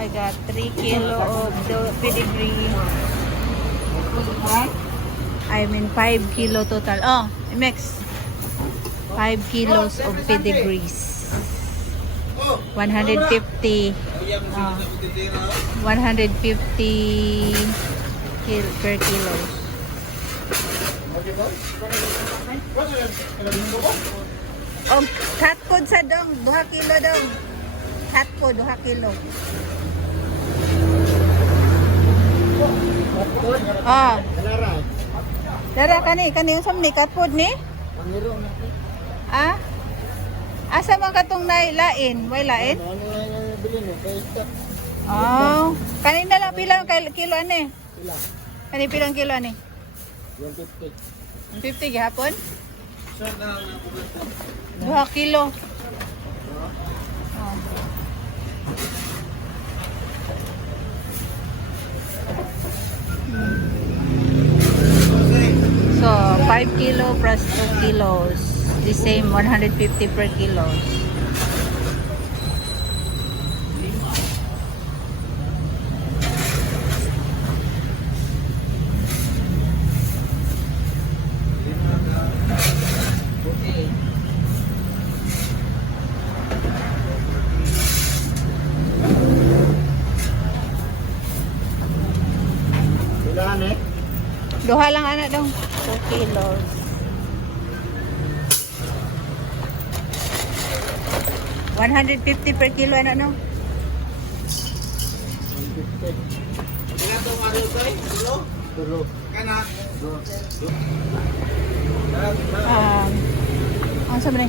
I got 3 kilo of the pedigree. I mean 5 kilo total. Oh, mix. 5 kilos of pedigrees. 150. 150 per kilo. Oh, cat food sa dong, 2 kilo dong. Cat food, 2 kilo. Ah. Dara kani usam ni cat food ni? Ah? Asa man katong lain? Way lain? Oh, kanina lang pilang kilo ani? Kani pilang kilo ani? 150. 150 gihapon? 2 kilo. Oh. So, 5 kilo plus 2 kilos. The same 150 per kilos. Duha lang anak dong. 2 kilos. $150 per kilo anak no? 150. Ilan itong araw ko eh? Tulo? Kana? Ano sabi na?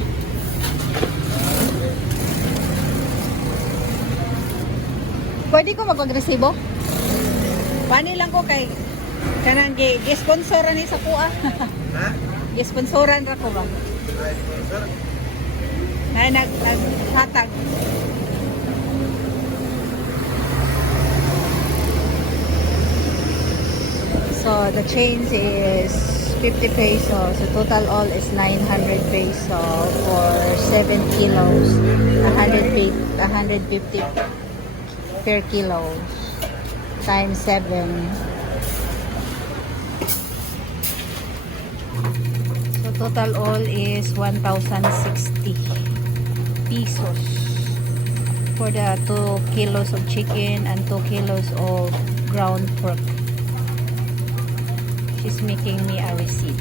Pwede ko mag-agresibo? Pani lang ko kay kanang gi-sponsoran ni sa kuha. Ha? Gi-sponsoran ra ko ba? Sponsor? Na naghatag. So the change is 50 pesos. So total all is 900 peso for 7 kilos. 150 per kilo times 7. So total all is 1,060 pesos for the 2 kilos of chicken and 2 kilos of ground pork. She's making me a receipt.